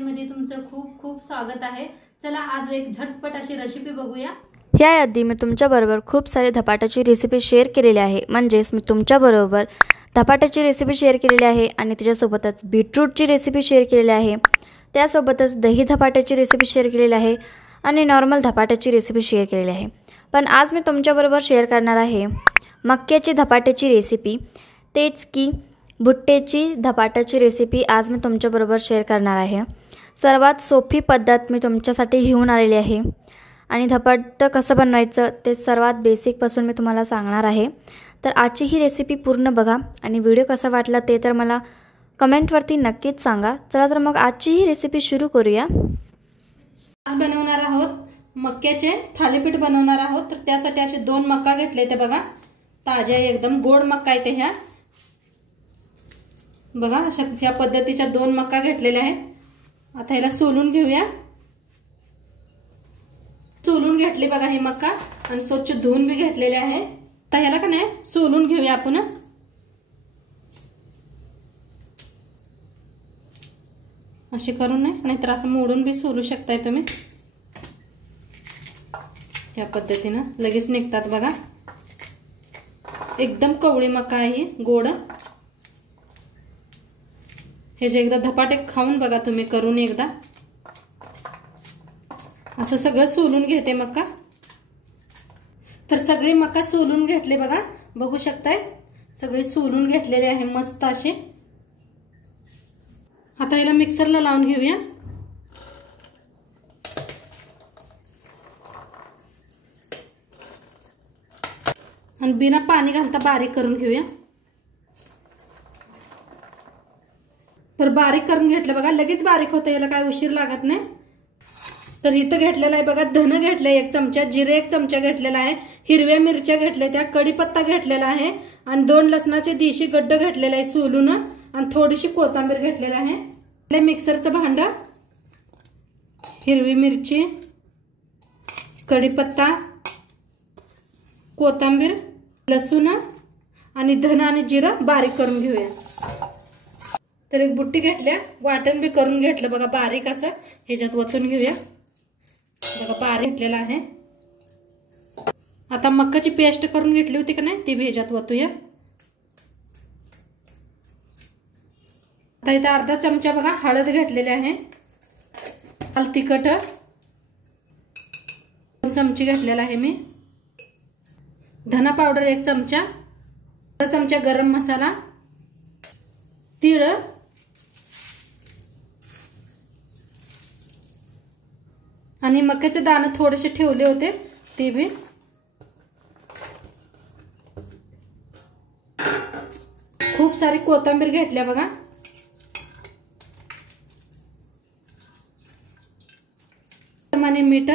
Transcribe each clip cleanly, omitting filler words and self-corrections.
मध्ये तुमचं खूप खूप स्वागत आहे। चला आज एक झटपट अशी रेसिपी बघूया। याआधी मी तुमच्याबरोबर खूप सारे धपाट्याची रेसिपी शेअर केलेली आहे। म्हणजेच मी तुमच्याबरोबर धपाट्याची रेसिपी शेअर केलेली आहे आणि त्याच्यासोबतच बीटरूटची रेसिपी शेअर केलेली आहे। त्यासोबतच दही धपाट्याची रेसिपी शेअर केलेली आहे आणि नॉर्मल धपाट्याची रेसिपी शेअर केलेली आहे। पण आज मी तुमच्याबरोबर शेअर करणार आहे मक्याची धपाट्याची रेसिपी, तेच की भुट्ट्याची धपाट्याची रेसिपी आज मी तुमच्याबरोबर शेअर करणार आहे। सर्वात सोपी पद्धत मी तुमच्यासाठी घेऊन आलेली आहे आणि धपाटं कसं बनवायचं ते सर्वात बेसिक पासून मी तुम्हाला सांगणार आहे। तर आजची ही रेसिपी पूर्ण बघा आणि व्हिडिओ कसा वाटला ते तर मला कमेंटवरती नक्कीच सांगा। चला तर मग आजची ही रेसिपी सुरू करूया। आज बनवणार आहोत मक्याचे थालीपीठ बनवणार आहोत। तर त्यासाठी असे 2 मक्का घेतले ते बघा, ताज्या एकदम गोड मक्का आहे ते। ह्या बघा अशा ह्या पद्धतीच्या 2 मक्का घेतलेल्या आहेत। आता ह्याला सोलून घेऊया। सोलून घेतले बघा हे मक्का आणि स्वच्छ धुवून भी घेतलेले आहे। आता ह्याला का नाही सोलून घेऊया आपण। असे करून नाहीतर असं मोडून भी सोलू शकताय तुम्ही। त्या पद्धतीने लगेच निघतात बघा। एकदम कवळी मक्का आहे गोड। हे जे एकदा धपाटे खाऊन बघा तुम्ही करून एकदा। असं सगळं सोलून घेते मक्का। तर सगळे मक्का सोलून घेतले बघा, बघू शकताय सगळे सोलून घेतलेले आहे मस्त असे। आता याला मिक्सरला लावून घेऊया। आणि बिना पाणी घालता बारीक करून घेऊया। तर बारीक करून घेतलं बघा, लगेच बारीक होतं, याला काय उशीर लागत नाही। तर इथं घेतलेला आहे बघा धन घेतले 1 चमचा, जिरे 1 चमचा घेतलेला आहे, हिरव्या मिरच्या घेतल्या त्या, कढीपत्ता घेतलेला आहे आणि 2 लसणाचे देशी गड्ड घेतलेला आहे सोलून आणि थोडीशी कोथिंबीर घेतलेला आहे। मिक्सरचं भांड, हिरवी मिरची, कढीपत्ता, कोथिंबीर, लसूण आणि धन आणि जिरं बारीक करून घेऊया। तर एक बुट्टी घेतल्या, वाटण भी करून घेतलं बघा बारीक असं, ह्याच्यात ओतून घेऊया बघा बारीक घेतलेला आहे। आता मक्काची पेस्ट करून घेतली होती का नाही ती भी ह्याच्यात ओतूया। आता इथे अर्धा चमचा बघा हळद घेतलेली आहे, लाल तिखट 2 चमचे घेतलेला आहे मी, धना पावडर 1 चमचा, अर्धा चमचा गरम मसाला, तीळ आणि मक्याचे दाणे थोडेसे ठेवले होते ते भी, खूप सारी कोथिंबीर घेतल्या बघा। प्रमाणे मीठ।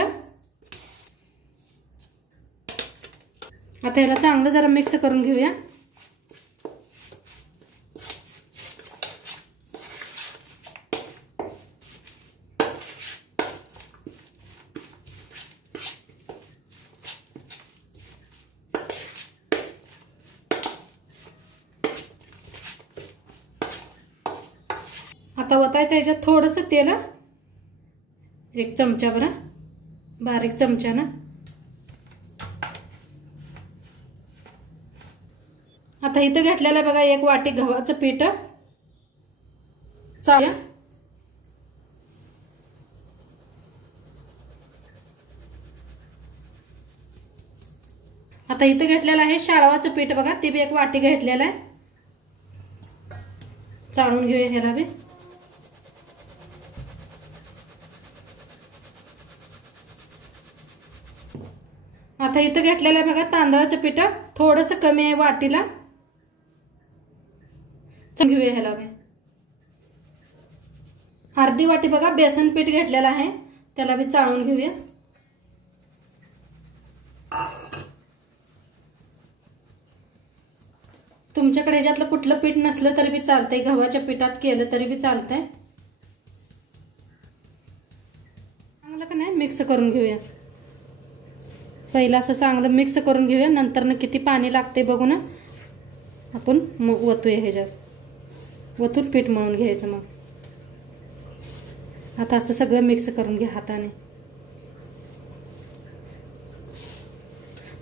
आता याला चांगलं जरा मिक्स करून घेऊया। आता वतायचं याच्यात थोडंसं तेल, 1 चमचा बरं, बारीक चमचा ना। आता इथं घेतलेलं बघा 1 वाटी गव्हाचं पीठ चालेल। आता इथं घेतलेलं आहे शाळवाचं पीठ बघा, ते भी 1 वाटी घेतलेलं आहे। चाळून घेऊया ह्याला बी। आता इथं घेतलेलं आहे बघा तांदळाचं पीठ, थोडंसं कमी आहे वाटीला, घेऊया ह्याला बी। अर्धी वाटी बघा बेसन पीठ घेतलेलं आहे, त्याला बी चाळून घेऊया। तुमच्याकडे ह्याच्यातलं कुठलं पीठ नसलं तरी बी चालतंय, गव्हाच्या पिठात केलं तरी बी चालतंय। चांगलं का नाही मिक्स करून घेऊया। पहिला असं चांगलं मिक्स करून घेऊया, नंतर ना किती पाणी लागते बघू ना आपण ओतूया ह्याच्यात, ओतून पीठ मळून घ्यायचं। मग आता असं सगळं मिक्स करून घ्या हाताने.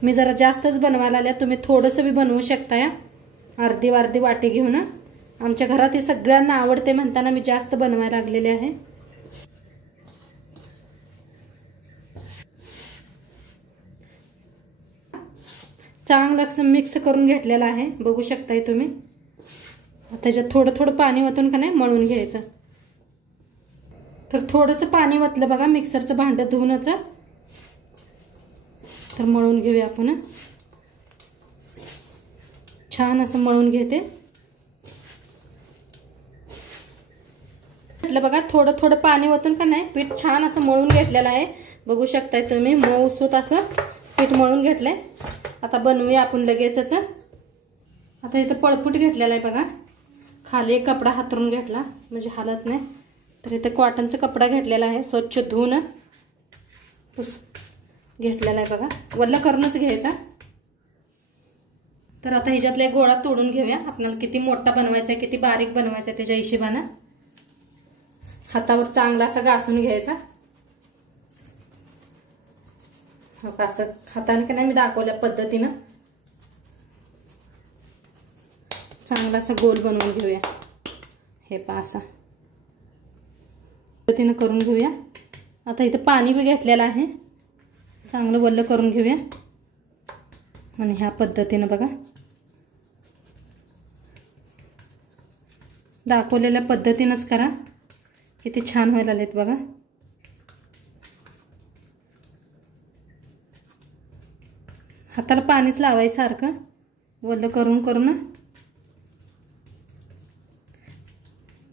मी जरा जास्तच बनवायला आल्या, तुम्ही थोडंसं बी बनवू शकता या, अर्धी वाटी घेऊन. आमच्या घरात हे सगळ्यांना आवडते म्हणताना मी जास्त बनवायला लागलेले आहे. चांगलं असं मिक्स करून घेतलेलं आहे, बघू शकताय तुम्ही. त्याच्यात थोडं पाणी ओतून का नाही मळून घ्यायचं. तर थोडंसं पाणी ओतलं बघा मिक्सरचं भांडं धुवूनच. तर मळून घेऊया आपण. छान असं मळून घेते. म्हटलं बघा थोडं पाणी ओतून का नाही पीठ छान असं मळून घेतलेलं आहे, बघू शकताय तुम्ही. मऊसूत असं पीठ मळून घेतलंय. आता बनवूया आपण लगेचच. आता इथं पळपूट घेतलेला आहे बघा, खाली एक कपडा हातरून घेतला म्हणजे हालत नाही. तर इथं कॉटनचा कपडा घेतलेला आहे, स्वच्छ धुवून घेतलेला आहे बघा, वल्ला करूनच घ्यायचा. तर आता ह्याच्यातला एक गोळा तोडून घेऊया. आपल्याला किती मोठा बनवायचा आहे किती बारीक बनवायचा आहे त्याच्या हिशोबाने हातावर चांगला असा घासून घ्यायचा. असं हाताने का नाही मी दाखवल्या पद्धतीनं चांगला असं गोल बनवून घेऊया. हे पहा असं पद्धतीनं करून घेऊया. आता इथं पाणी बी घेतलेलं आहे, चांगलं वल्ल करून घेऊया. आणि ह्या पद्धतीनं बघा दाखवलेल्या पद्धतीनंच करा, किती छान व्हायला लागलेत बघा. हाताला पाणीच लावायचं सारखं वल्ल करून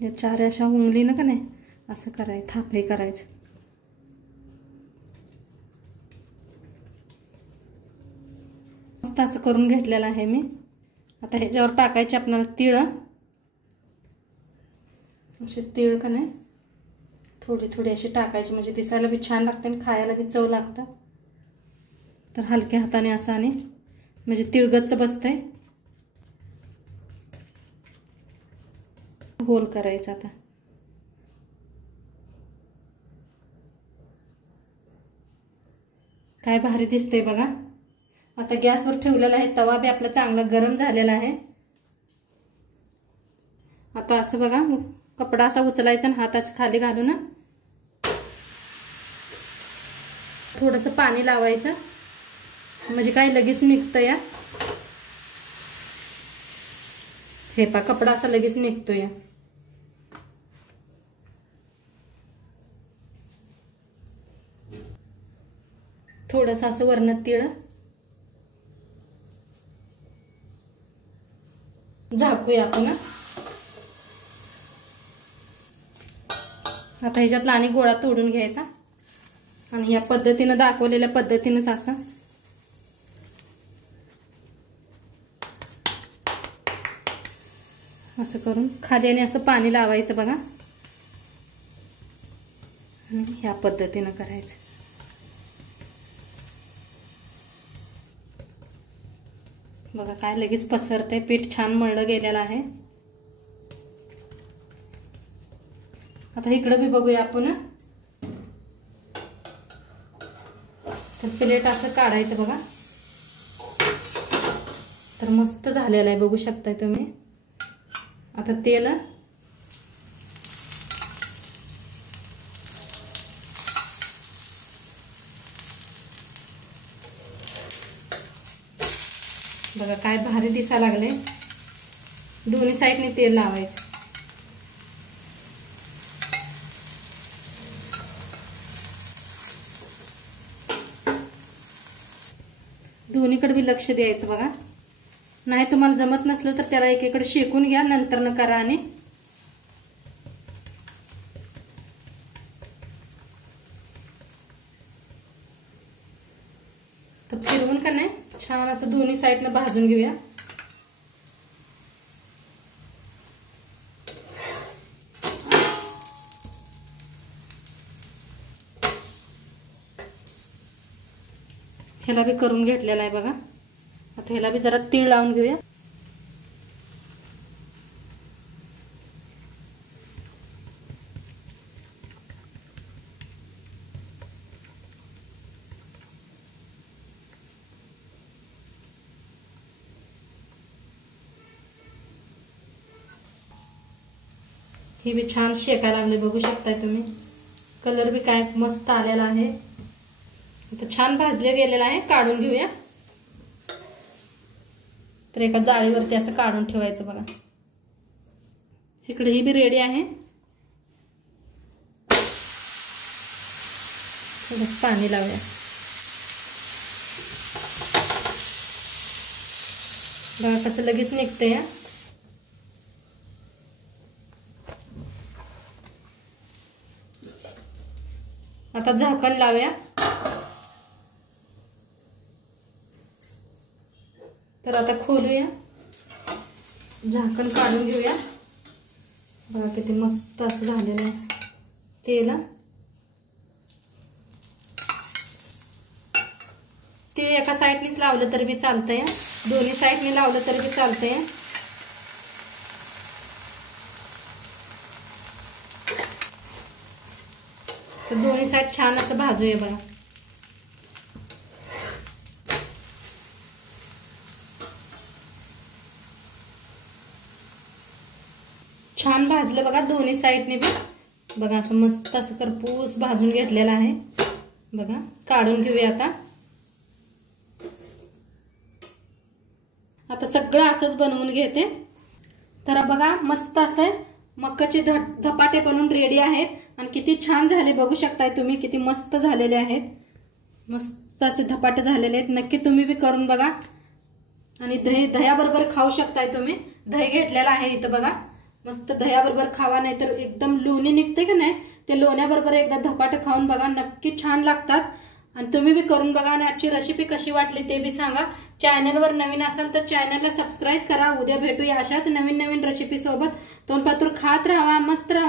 या चार अशा उंगलीनं का नाही असं करायचं, थापे करायचं. मस्त असं करून घेतलेलं आहे मी. आता ह्याच्यावर टाकायचे आपल्याला तीळ. असे तीळ का नाही थोडी अशी टाकायची म्हणजे दिसायला बी छान लागते आणि खायला बी चव लागतं. तर हलक्या हाताने असं आणि म्हणजे तीळ गच्च बसतंय. गोल करायचा. आता काय भारी दिसतंय बघा. आता गॅसवर ठेवलेला आहे, तवा बी आपला चांगला गरम झालेला आहे. आता असं बघा कपडा असा उचलायचा आणि हात असं खाली घालून थोडंसं पाणी लावायचं म्हणजे काय लगेच निघतं या. हे पा कपडा असा लगेच निघतो या. थोडंसं असं वरनं तीळ झाकूया आपण. आता ह्याच्यातला आणि गोळा तोडून घ्यायचा आणि या पद्धतीनं दाखवलेल्या पद्धतीनंच असं करून खाली आणि असं पाणी लावायचं बघा आणि ह्या पद्धतीनं करायचं. बघा काय लगेच पसरते, पीठ छान मळलं गेलेलं आहे. आता इकडं बी बघूया आपण. तर प्लेट असं काढायचं बघा. तर मस्त झालेलं आहे बघू शकताय तुम्ही. आता तेल बघा काय भारी दिसायला लागले. दोन्ही साईडने तेल लावायचं. दोन्हीकडे बी लक्ष द्यायचं बघा. नाही तुम्हाला जमत नसलं तर त्याला एकीकडे शेकून घ्या, नंतर न करा. आणि तर फिरवून का नाही छान असं दोन्ही साईडनं भाजून घेऊया. ह्याला बी करून घेतलेला आहे बघा. आता ह्याला बी जरा तीळ लावून घेऊया. ही बी छान शेकायला लागले, बघू शकताय तुम्ही. कलर बी काय मस्त आलेला आहे. आता छान भाजले गेलेला आहे. काढून घेऊया. तर एका जाळीवरती असं काढून ठेवायचं बघा. इकडे ही बी रेडी आहे. थोडंसं पाणी लावूया. बघा कसं लगेच निघतंय. आता झाकण लावूया. तर आता खोलूया. झाकण काढून घेऊया. बघा किती मस्त असं झालेलं आहे तेल. ते एका साईडनीच लावलं तरी बी चालतंय, दोन्ही साईडनी लावलं तरी बी चालतंय. तर दोन्ही साईड छान असं भाजूया बघा. छान भाजलं बघा दोन्ही साईडने बी. बघा असं मस्त असं करपूस भाजून घेतलेलं आहे बघा. काढून घेऊया आता. आता सगळं असंच बनवून घेते. तर बघा मस्त असं मक्काचे धपाटे बनवून रेडी आहेत. आणि किती छान झाले बघू शकताय तुम्ही, किती मस्त झालेले आहेत. मस्त असे धपाटे झालेले आहेत. नक्की तुम्ही बी करून बघा. आणि दह्याबरोबर खाऊ शकताय तुम्ही. दही घेतलेला आहे इथं बघा. मस्त दह्याबरोबर खावा, नाही तर एकदम लोणी निघते का नाही, ते लोण्याबरोबर एकदा धपाटे खाऊन बघा. नक्की छान लागतात. आणि तुम्ही बी करून बघा. आणि आजची रेसिपी कशी वाटली ते बी सांगा. चॅनलवर नवीन असाल तर चॅनलला सबस्क्राईब करा. उद्या भेटूया अशाच नवीन नवीन रेसिपी सोबत. तोंडपातूर खात राहा, मस्त राहा.